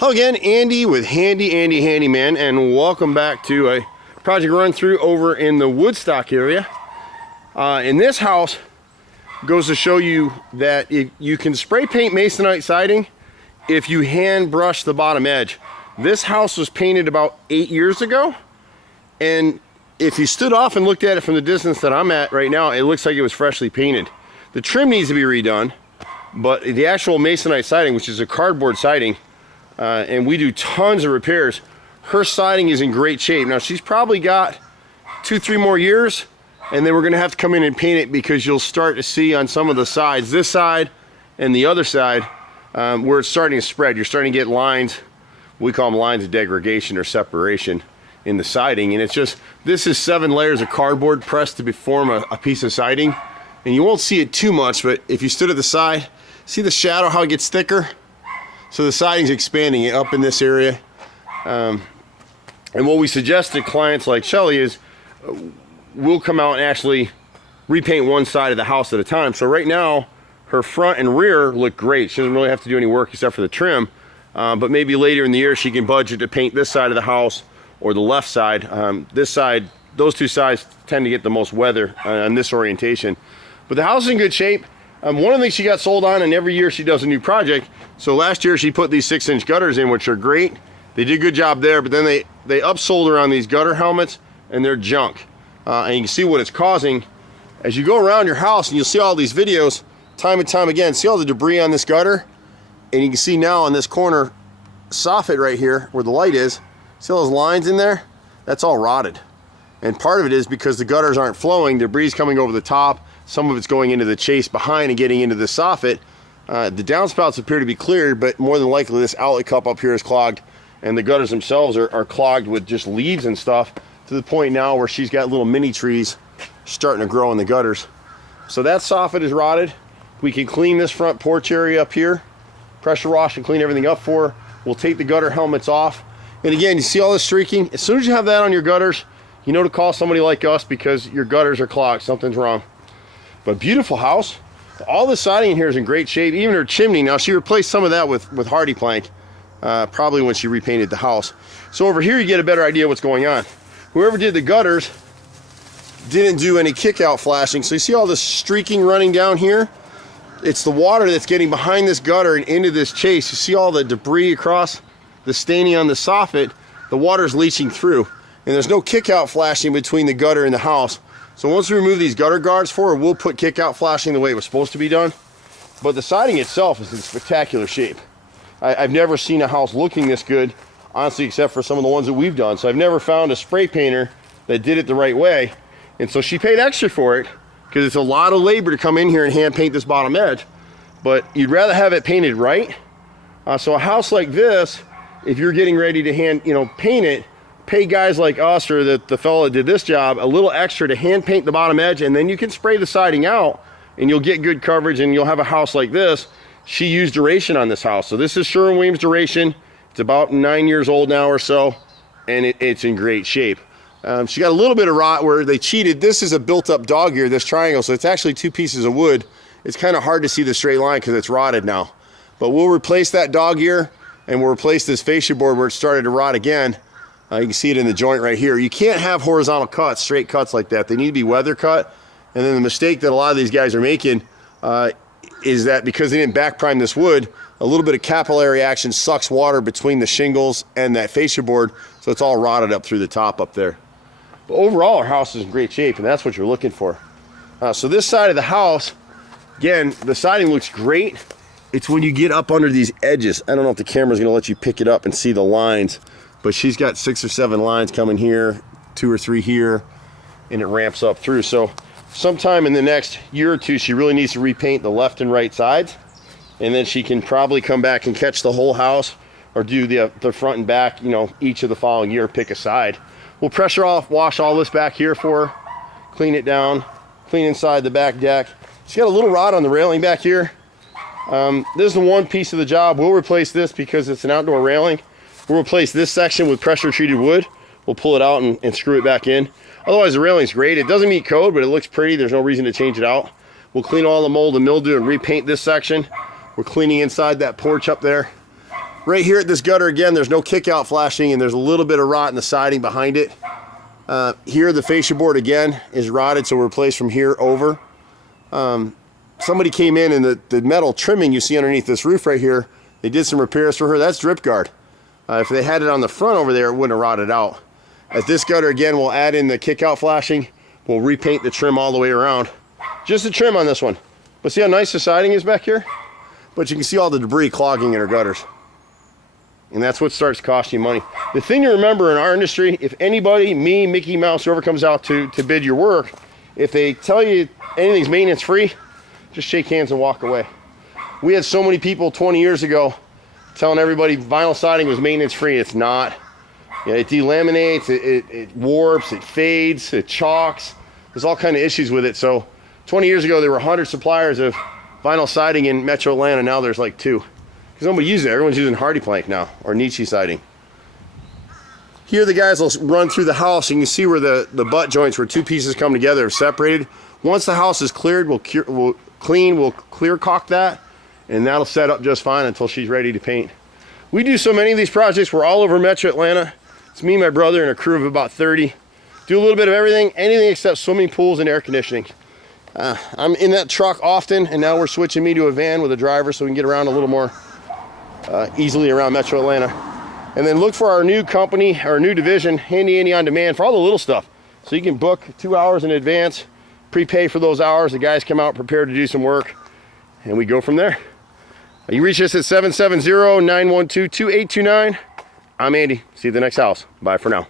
Hello again, Andy with Handy Andy Handyman, and welcome back to a project run through over in the Woodstock area. In this house, goes to show you that if you can spray paint masonite siding if you hand brush the bottom edge. This house was painted about 8 years ago, and if you stood off and looked at it from the distance that I'm at right now, it looks like it was freshly painted. The trim needs to be redone, but the actual masonite siding, which is a cardboard siding, and we do tons of repairs, her siding is in great shape. Now she's probably got 2-3 more years, and then we're gonna have to come in and paint it, because you'll start to see on some of the sides, this side and the other side, where it's starting to spread. You're starting to get lines, we call them lines of degradation or separation in the siding, and it's just, this is 7 layers of cardboard pressed to form a piece of siding, and you won't see it too much, but if you stood at the side, see the shadow, how it gets thicker? So the siding's expanding it up in this area. And what we suggest to clients like Shelly is we'll come out and actually repaint one side of the house at a time. So right now, her front and rear look great. She doesn't really have to do any work except for the trim. But maybe later in the year, she can budget to paint this side of the house or the left side. This side, those two sides tend to get the most weather on this orientation. But the house is in good shape. One of the things she got sold on, and every year she does a new project. So last year she put these 6-inch gutters in, which are great. They did a good job there, but then they upsold her on these gutter helmets, and they're junk. And you can see what it's causing. As you go around your house, and you'll see all these videos, time and time again, see all the debris on this gutter? And you can see now on this corner soffit right here, where the light is, see all those lines in there? That's all rotted. And part of it is because the gutters aren't flowing, debris is coming over the top. Some of it's going into the chase behind and getting into the soffit. The downspouts appear to be cleared, but more than likely this outlet cup up here is clogged, and the gutters themselves are clogged with just leaves and stuff, to the point now where she's got little mini trees starting to grow in the gutters. So that soffit is rotted. We can clean this front porch area up here, pressure wash and clean everything up for her. We'll take the gutter helmets off. And again, you see all this streaking? As soon as you have that on your gutters, you know to call somebody like us, because your gutters are clogged, something's wrong. But beautiful house. All the siding in here is in great shape. Even her chimney. Now she replaced some of that with hardy plank, probably when she repainted the house. So over here you get a better idea of what's going on. Whoever did the gutters didn't do any kick out flashing. So you see all this streaking running down here? It's the water that's getting behind this gutter and into this chase. You see all the debris across the staining on the soffit? The water's leaching through. And there's no kick out flashing between the gutter and the house. So once we remove these gutter guards for her, we'll put kick out flashing the way it was supposed to be done. But the siding itself is in spectacular shape. I've never seen a house looking this good, honestly, except for some of the ones that we've done. So I've never found a spray painter that did it the right way. And so she paid extra for it, because it's a lot of labor to come in here and hand paint this bottom edge. But you'd rather have it painted right. So a house like this, if you're getting ready to paint it, pay guys like us, or the fellow that did this job, a little extra to hand paint the bottom edge, and then you can spray the siding out and you'll get good coverage, and you'll have a house like this. She used duration on this house. So this is Sherwin-Williams duration. It's about 9 years old now or so, and it's in great shape. She got a little bit of rot where they cheated. This is a built-up dog ear, this triangle, so it's actually 2 pieces of wood. It's kind of hard to see the straight line because it's rotted now. But we'll replace that dog ear, and we'll replace this fascia board where it started to rot again. You can see it in the joint right here. You can't have horizontal cuts, straight cuts like that. They need to be weather cut. And then the mistake that a lot of these guys are making is that because they didn't back prime this wood, a little bit of capillary action sucks water between the shingles and that fascia board, so it's all rotted up through the top up there. But overall, our house is in great shape, and that's what you're looking for. So this side of the house, again, the siding looks great. It's when you get up under these edges. I don't know if the camera's gonna let you pick it up and see the lines, but she's got 6 or 7 lines coming here, 2 or 3 here, and it ramps up through. So sometime in the next year or two, she really needs to repaint the left and right sides, and then she can probably come back and catch the whole house, or do the front and back, each of the following year, pick a side. We'll pressure wash all this back here for her, clean it down, clean inside the back deck. She's got a little rot on the railing back here. This is the one piece of the job. We'll replace this because it's an outdoor railing. We'll replace this section with pressure treated wood. We'll pull it out and screw it back in. Otherwise, the railing's great. It doesn't meet code, but it looks pretty. There's no reason to change it out. We'll clean all the mold and mildew and repaint this section. We're cleaning inside that porch up there. Right here at this gutter again, there's no kick out flashing and there's a little bit of rot in the siding behind it. Here the fascia board again is rotted, so we're replaced from here over. Somebody came in and the metal trimming you see underneath this roof right here, they did some repairs for her. That's drip guard. If they had it on the front over there, it wouldn't have rotted out. At this gutter again, we'll add in the kick out flashing. We'll repaint the trim all the way around. Just the trim on this one. But see how nice the siding is back here? But you can see all the debris clogging in our gutters. And that's what starts costing you money. The thing to remember in our industry, if anybody, me, Mickey Mouse, whoever comes out to bid your work, if they tell you anything's maintenance free, just shake hands and walk away. We had so many people 20 years ago telling everybody vinyl siding was maintenance free. It's not. Yeah, it delaminates, it warps, it fades, it chalks. There's all kind of issues with it. So 20 years ago, there were 100 suppliers of vinyl siding in Metro Atlanta. Now there's like 2. Because nobody uses it. Everyone's using hardy plank now, or Nietzsche siding. Here the guys will run through the house and you can see where the butt joints where 2 pieces come together are separated. Once the house is cleared, we'll clear caulk that, and that'll set up just fine until she's ready to paint. We do so many of these projects. We're all over Metro Atlanta. It's me, my brother, and a crew of about 30. Do a little bit of everything, anything except swimming pools and air conditioning. I'm in that truck often, and now we're switching me to a van with a driver so we can get around a little more easily around Metro Atlanta. And then look for our new company, our new division, Handy Andy On Demand, for all the little stuff. So you can book 2 hours in advance, prepay for those hours. The guys come out prepared to do some work, and we go from there. You reach us at 770-912-2829. I'm Andy. See you at the next house. Bye for now.